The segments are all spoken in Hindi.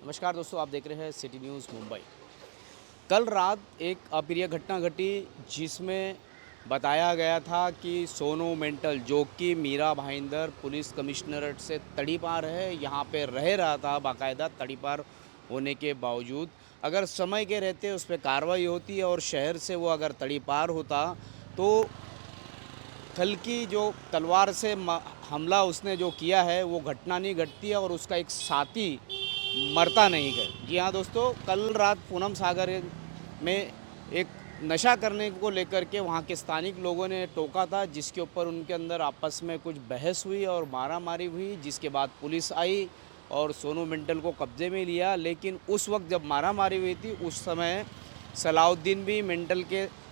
नमस्कार दोस्तों, आप देख रहे हैं सिटी न्यूज़ मुंबई। कल रात एक अप्रिय घटना घटी जिसमें बताया गया था कि सोनू मेंटल जो कि मीरा भाईंदर पुलिस कमिश्नरेट से तड़ीपार है, यहाँ पे रह रहा था बाकायदा तड़ीपार होने के बावजूद। अगर समय के रहते उस पर कार्रवाई होती और शहर से वो अगर तड़ीपार होता तो कल की जो तलवार से हमला उसने जो किया है वो घटना नहीं घटती है और उसका एक साथी मरता नहीं गए। जी हाँ दोस्तों, कल रात पूनम सागर में एक नशा करने को लेकर के वहाँ के स्थानिक लोगों ने टोका था, जिसके ऊपर उनके अंदर आपस में कुछ बहस हुई और मारामारी हुई, जिसके बाद पुलिस आई और सोनू मेंटल को कब्जे में लिया। लेकिन उस वक्त जब मारामारी हुई थी उस समय सलाउद्दीन भी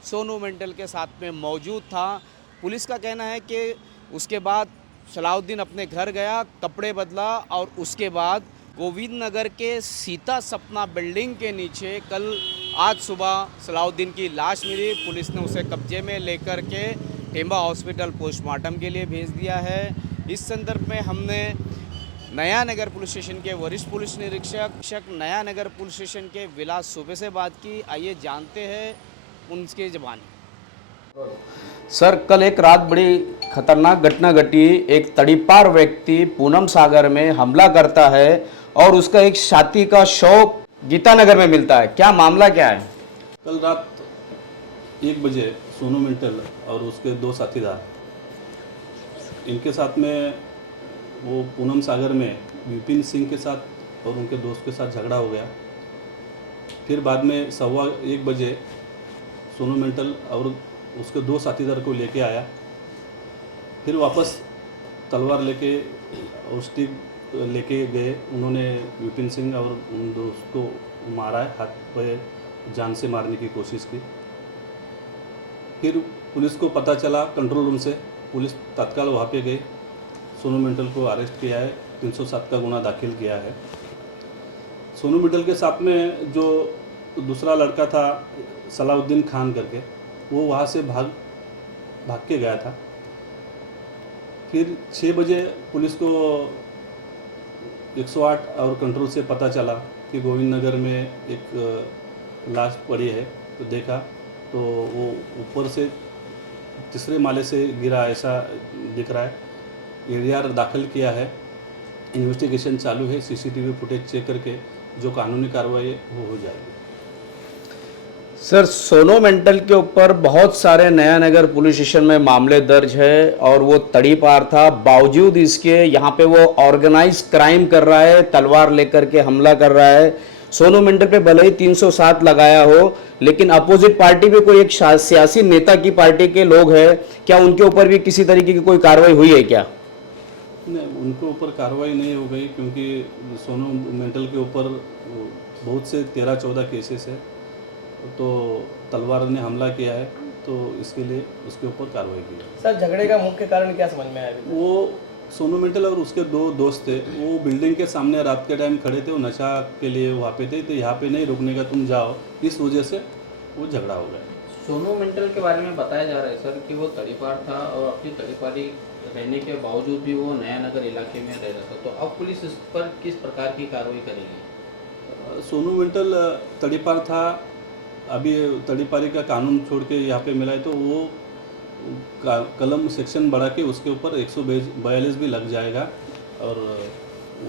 सोनू मेंटल के साथ में मौजूद था। पुलिस का कहना है कि उसके बाद सलाउद्दीन अपने घर गया, कपड़े बदला और उसके बाद गोविंद नगर के सीता सपना बिल्डिंग के नीचे आज सुबह सलाउद्दीन की लाश मिली। पुलिस ने उसे कब्जे में लेकर के टेम्बा हॉस्पिटल पोस्टमार्टम के लिए भेज दिया है। इस संदर्भ में हमने नया नगर पुलिस स्टेशन के वरिष्ठ पुलिस निरीक्षक नया नगर पुलिस स्टेशन के विलास सुबे से बात की। आइए जानते हैं उनके ज़बानी। सर, कल एक रात बड़ी खतरनाक घटना घटी। एक तड़ीपार व्यक्ति पूनम सागर में हमला करता है और उसका एक साथी का शव गीतानगर में मिलता है। क्या मामला क्या है? कल रात 1 बजे सोनू मिंटल और उसके 2 साथीदार इनके साथ में वो पूनम सागर में विपिन सिंह के साथ और उनके दोस्त के साथ झगड़ा हो गया। फिर बाद में 1:15 सोनू मिंटल और उसके 2 साथीदार को लेके आया। फिर वापस तलवार लेके और स्टिक लेके गए। उन्होंने विपिन सिंह और उन दोस्त को मारा है, हाथ पे जान से मारने की कोशिश की। फिर पुलिस को पता चला, कंट्रोल रूम से पुलिस तत्काल वहाँ पे गई। सोनू मिंटल को अरेस्ट किया है, 307 का गुना दाखिल किया है। सोनू मिंटल के साथ में जो दूसरा लड़का था सलाउद्दीन खान करके, वो वहाँ से भाग के गया था। फिर 6 बजे पुलिस को 108 और कंट्रोल से पता चला कि गोविंद नगर में एक लाश पड़ी है। तो देखा तो वो ऊपर से तीसरे माले से गिरा ऐसा दिख रहा है। एडीआर दाखिल किया है, इन्वेस्टिगेशन चालू है। सीसीटीवी फुटेज चेक करके जो कानूनी कार्रवाई है वो हो जाएगी। सर, सोनू मेंटल के ऊपर बहुत सारे नया नगर पुलिस स्टेशन में मामले दर्ज है और वो तड़ीपार था। बावजूद इसके यहाँ पे वो ऑर्गेनाइज क्राइम कर रहा है, तलवार लेकर के हमला कर रहा है। सोनू मेंटल पे भले ही 307 लगाया हो, लेकिन अपोजिट पार्टी पे कोई एक सियासी नेता की पार्टी के लोग हैं, क्या उनके ऊपर भी किसी तरीके की कोई कार्रवाई हुई है क्या? नहीं, उनके ऊपर कार्रवाई नहीं हो गई क्योंकि सोनू मेंटल के ऊपर बहुत से 13-14 केसेस है। तो तलवार ने हमला किया है, तो इसके लिए उसके ऊपर कार्रवाई की है। सर, झगड़े का मुख्य कारण क्या समझ में आया अभी तक? वो सोनू मिंटल और उसके 2 दोस्त थे, वो बिल्डिंग के सामने रात के टाइम खड़े थे। वो नशा के लिए वहाँ पे थे, तो यहाँ पे नहीं रुकने का, तुम जाओ, इस वजह से वो झगड़ा हो गया। सोनू मिंटल के बारे में बताया जा रहा है सर कि वो तड़ीपार था और अपनी तड़ीपारी रहने के बावजूद भी वो नया नगर इलाके में रह रहा था। तो अब पुलिस इस पर किस प्रकार की कार्रवाई करेगी? सोनू मिंटल तड़ीपार था, अभी तड़ीपारी का कानून छोड़ के यहाँ पे मिला है, तो वो कलम सेक्शन बढ़ा के उसके ऊपर 142 भी लग जाएगा और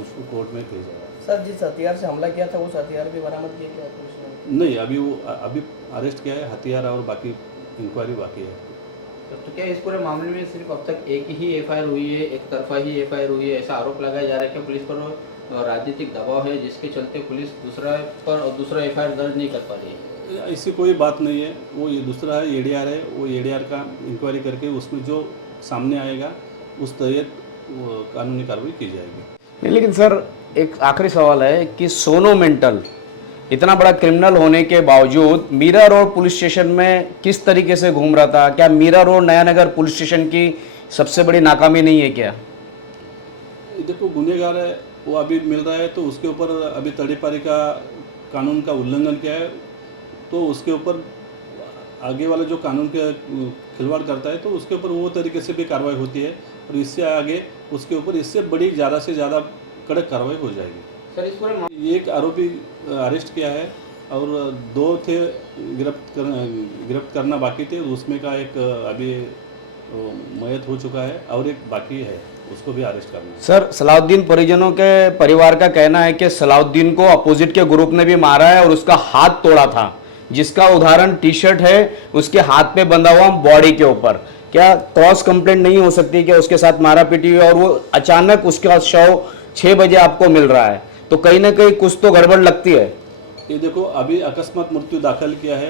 उसको कोर्ट में भेजा जाएगा। सर, जिस हथियार से हमला किया था वो हथियार भी बरामद किया क्या पुलिस ने? नहीं, अभी अरेस्ट किया है, हथियार और बाकी इंक्वायरी बाकी है। तो क्या इस पूरे मामले में सिर्फ अब तक एक ही एफआईआर हुई है, एक तरफा ही एफआईआर हुई है, ऐसा आरोप लगाया जा रहा है कि पुलिस पर राजनीतिक दबाव है जिसके चलते पुलिस दूसरा एफआईआर दर्ज नहीं कर पा रही है? ऐसी कोई बात नहीं है। वो ये दूसरा है, एडीआर है, वो एडीआर का इंक्वायरी करके उसमें जो सामने आएगा उस तहत कानूनी कार्रवाई की जाएगी। नहीं, लेकिन सर एक आखिरी सवाल है कि सोनू मेंटल इतना बड़ा क्रिमिनल होने के बावजूद मीरा रोड पुलिस स्टेशन में किस तरीके से घूम रहा था? क्या मीरा रोड नया नगर पुलिस स्टेशन की सबसे बड़ी नाकामी नहीं है क्या? देखो, गुनहगार है वो अभी मिल रहा है, तो उसके ऊपर अभी तड़ीपारी का कानून का उल्लंघन किया है, तो उसके ऊपर आगे वाला जो कानून के खिलवाड़ करता है तो उसके ऊपर वो तरीके से भी कार्रवाई होती है। और इससे आगे उसके ऊपर इससे बड़ी ज़्यादा से ज़्यादा कड़क कार्रवाई हो जाएगी। सर इस पूरे एक आरोपी अरेस्ट किया है और दो थे गिरफ्त करना बाकी थे, उसमें का एक अभी मयत हो चुका है और एक बाकी है, उसको भी अरेस्ट करना है। सर, सलाउद्दीन परिजनों के परिवार का कहना है कि सलाउद्दीन को अपोजिट के ग्रुप ने भी मारा है और उसका हाथ तोड़ा था, जिसका उदाहरण टी शर्ट है उसके हाथ पे बंधा हुआ बॉडी के ऊपर। क्या क्रॉस कंप्लेंट नहीं हो सकती कि उसके साथ मारा पीटी हुई और वो अचानक उसका शव 6 बजे आपको मिल रहा है, तो कहीं ना कहीं कुछ तो गड़बड़ लगती है। ये देखो, अभी अकस्मात मृत्यु दाखिल किया है,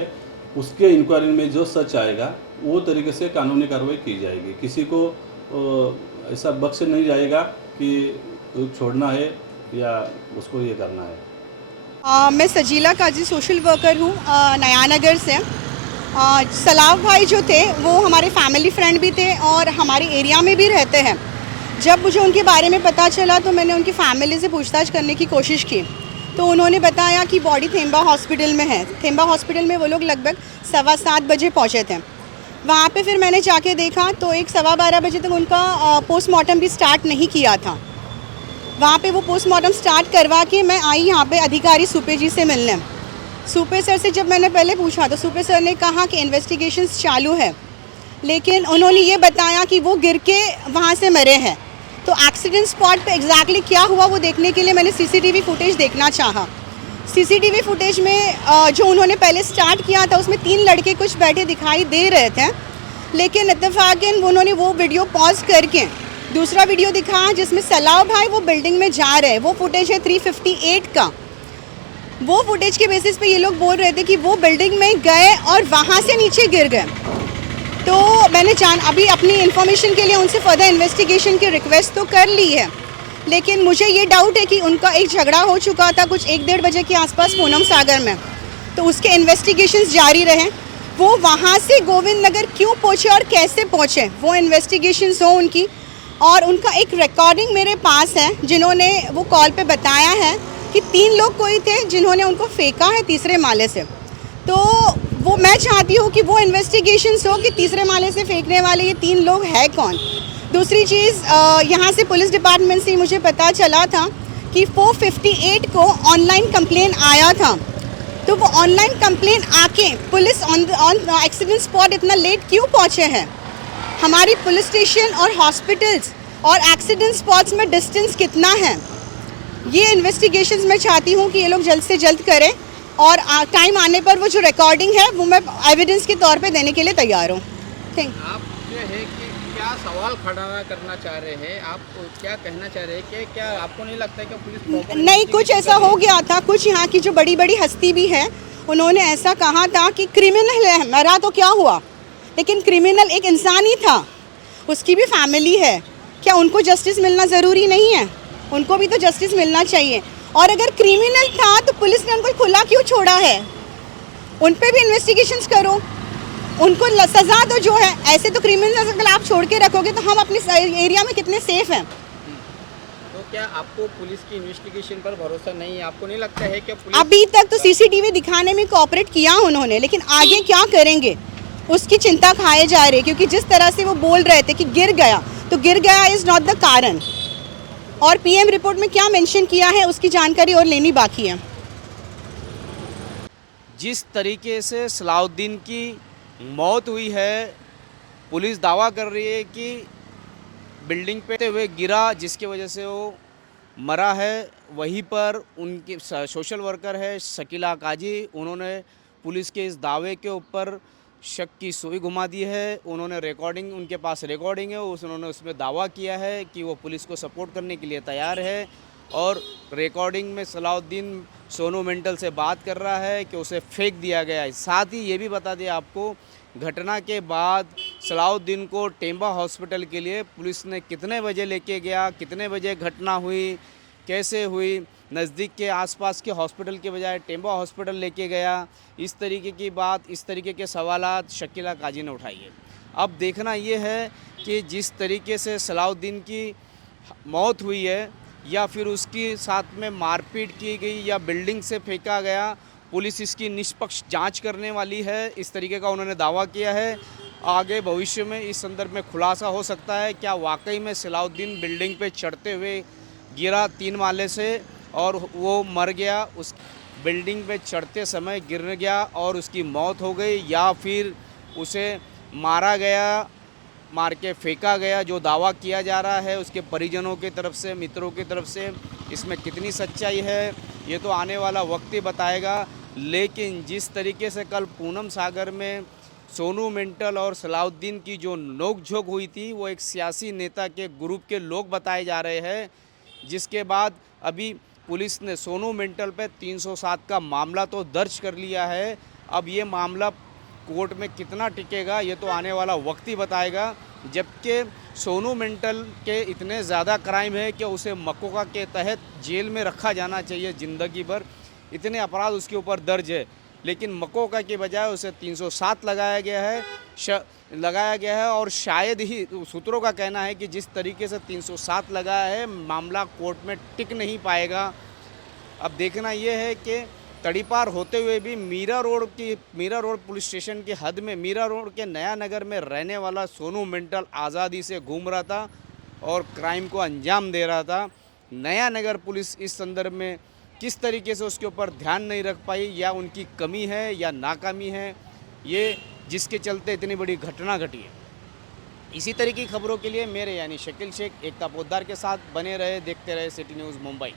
उसके इंक्वायरी में जो सच आएगा वो तरीके से कानूनी कार्रवाई की जाएगी। किसी को ऐसा बख्श नहीं जाएगा कि छोड़ना है या उसको ये करना है। मैं सजीला काजी सोशल वर्कर हूँ नयानगर से। सलाव भाई जो थे वो हमारे फैमिली फ्रेंड भी थे और हमारे एरिया में भी रहते हैं। जब मुझे उनके बारे में पता चला तो मैंने उनकी फैमिली से पूछताछ करने की कोशिश की, तो उन्होंने बताया कि बॉडी थेम्बा हॉस्पिटल में है। थेम्बा हॉस्पिटल में वो लोग लगभग 7:15 बजे पहुँचे थे। वहाँ पे फिर मैंने जाके देखा तो 1-12 बजे तक उनका पोस्टमार्टम भी स्टार्ट नहीं किया था। वहाँ पे वो पोस्टमार्टम स्टार्ट करवा के मैं आई यहाँ पे अधिकारी सुपे जी से मिलने। सुपे सर से जब मैंने पहले पूछा तो सुपे सर ने कहा कि इन्वेस्टिगेशंस चालू है, लेकिन उन्होंने ये बताया कि वो गिर के वहाँ से मरे हैं। तो एक्सीडेंट स्पॉट पे एग्जैक्टली क्या हुआ वो देखने के लिए मैंने सीसीटीवी फुटेज देखना चाहा। सीसीटीवी फुटेज में जो उन्होंने पहले स्टार्ट किया था उसमें 3 लड़के कुछ बैठे दिखाई दे रहे थे, लेकिन इत्तेफाकन उन्होंने वो वीडियो पॉज करके दूसरा वीडियो दिखाया जिसमें सलाव भाई वो बिल्डिंग में जा रहे हैं। वो फुटेज है 358 का। वो फुटेज के बेसिस पे ये लोग बोल रहे थे कि वो बिल्डिंग में गए और वहाँ से नीचे गिर गए। तो मैंने अभी अपनी इन्फॉर्मेशन के लिए उनसे फर्दर इन्वेस्टिगेशन की रिक्वेस्ट तो कर ली है, लेकिन मुझे ये डाउट है कि उनका एक झगड़ा हो चुका था कुछ 1-1:30 बजे के आसपास पूनम सागर में, तो उसके इन्वेस्टिगेशंस जारी रहे। वो वहाँ से गोविंद नगर क्यों पहुँचे और कैसे पहुँचे वो इन्वेस्टिगेशंस हो उनकी। और उनका एक रिकॉर्डिंग मेरे पास है जिन्होंने वो कॉल पे बताया है कि 3 लोग कोई थे जिन्होंने उनको फेंका है 3रे माले से। तो वो मैं चाहती हूँ कि वो इन्वेस्टिगेशंस हो कि 3रे माले से फेंकने वाले ये 3 लोग हैं कौन। दूसरी चीज़, यहाँ से पुलिस डिपार्टमेंट से मुझे पता चला था कि 458 को ऑनलाइन कंप्लेन आया था। तो वो ऑनलाइन कंप्लेन आके पुलिस ऑन एक्सीडेंट स्पॉट इतना लेट क्यों पहुँचे हैं। हमारी पुलिस स्टेशन और हॉस्पिटल्स और एक्सीडेंट स्पॉट्स में डिस्टेंस कितना है, ये इन्वेस्टिगेशंस मैं चाहती हूँ कि ये लोग जल्द से जल्द करें और टाइम आने पर वो जो रिकॉर्डिंग है वो मैं एविडेंस के तौर पे देने के लिए तैयार हूँ। Thank you. आप जो है कि क्या सवाल खड़ा करना चाह रहे हैं, आप क्या कहना चाह रहे हैं कि क्या आपको नहीं लगता है कि पुलिस नहीं, कुछ ऐसा हो गया था, कुछ यहाँ की जो बड़ी बड़ी हस्ती भी है उन्होंने ऐसा कहा था कि क्रिमिनल है, मरा तो क्या हुआ, लेकिन क्रिमिनल एक इंसान ही था, उसकी भी फैमिली है। क्या उनको जस्टिस मिलना ज़रूरी नहीं है? उनको भी तो जस्टिस मिलना चाहिए। और अगर क्रिमिनल था तो पुलिस ने उनको खुला क्यों छोड़ा है? उन पे भी इन्वेस्टिगेशंस करो, उनको सज़ा दो जो है। ऐसे तो क्रिमिनल अगर आप छोड़ के रखोगे तो हम अपने एरिया में कितने सेफ हैं। तो क्या आपको पुलिस की इन्वेस्टिगेशन पर भरोसा नहीं है? आपको नहीं लगता है कि पुलिस अभी तक तो सीसीटीवी दिखाने में कोऑपरेट किया उन्होंने, लेकिन आगे क्या करेंगे उसकी चिंता खाए जा रही है, क्योंकि जिस तरह से वो बोल रहे थे कि गिर गया, तो गिर गया इज़ नॉट द कारण। और पीएम रिपोर्ट में क्या मेंशन किया है उसकी जानकारी और लेनी बाकी है। जिस तरीके से सलाउद्दीन की मौत हुई है, पुलिस दावा कर रही है कि बिल्डिंग पे हुए गिरा जिसकी वजह से वो मरा है। वहीं पर उनकी सोशल वर्कर है शकीला काजी, उन्होंने पुलिस के इस दावे के ऊपर शक की सुई घुमा दी है। उन्होंने रिकॉर्डिंग, उनके पास रिकॉर्डिंग है, उन्होंने उसमें दावा किया है कि वो पुलिस को सपोर्ट करने के लिए तैयार है। और रिकॉर्डिंग में सलाउद्दीन सोनू मेंटल से बात कर रहा है कि उसे फेंक दिया गया है। साथ ही ये भी बता दें आपको, घटना के बाद सलाउद्दीन को टेम्बा हॉस्पिटल के लिए पुलिस ने कितने बजे लेके गया, कितने बजे घटना हुई, कैसे हुई, नज़दीक के आसपास के हॉस्पिटल के बजाय टेम्बा हॉस्पिटल लेके गया, इस तरीके की बात, इस तरीके के सवालात शकीला काजी ने उठाई है। अब देखना ये है कि जिस तरीके से सलाउद्दीन की मौत हुई है या फिर उसकी साथ में मारपीट की गई या बिल्डिंग से फेंका गया, पुलिस इसकी निष्पक्ष जांच करने वाली है, इस तरीके का उन्होंने दावा किया है। आगे भविष्य में इस संदर्भ में खुलासा हो सकता है क्या वाकई में सलाउद्दीन बिल्डिंग पे चढ़ते हुए गिरा 3 माले से और वो मर गया, उस बिल्डिंग पे चढ़ते समय गिर गया और उसकी मौत हो गई, या फिर उसे मारा गया, मार के फेंका गया, जो दावा किया जा रहा है उसके परिजनों की तरफ से, मित्रों की तरफ से। इसमें कितनी सच्चाई है ये तो आने वाला वक्त ही बताएगा। लेकिन जिस तरीके से कल पूनम सागर में सोनू मिंटल और सलाउद्दीन की जो नोक-झोंक हुई थी, वो एक सियासी नेता के ग्रुप के लोग बताए जा रहे हैं, जिसके बाद अभी पुलिस ने सोनू मिंटल पे 307 का मामला तो दर्ज कर लिया है। अब ये मामला कोर्ट में कितना टिकेगा ये तो आने वाला वक्त ही बताएगा। जबकि सोनू मिंटल के इतने ज़्यादा क्राइम है कि उसे मकोका के तहत जेल में रखा जाना चाहिए ज़िंदगी भर, इतने अपराध उसके ऊपर दर्ज है। लेकिन मकोका के बजाय उसे 307 लगाया गया है और शायद ही सूत्रों का कहना है कि जिस तरीके से 307 लगाया है, मामला कोर्ट में टिक नहीं पाएगा। अब देखना ये है कि तड़ीपार होते हुए भी मीरा रोड पुलिस स्टेशन की हद में, मीरा रोड के नया नगर में रहने वाला सोनू मिंटल आज़ादी से घूम रहा था और क्राइम को अंजाम दे रहा था। नया नगर पुलिस इस संदर्भ में किस तरीके से उसके ऊपर ध्यान नहीं रख पाई, या उनकी कमी है या नाकामी है, ये जिसके चलते इतनी बड़ी घटना घटी है। इसी तरह की खबरों के लिए मेरे यानी शकील शेख एकता पोद्दार के साथ बने रहे, देखते रहे सिटी न्यूज़ मुंबई।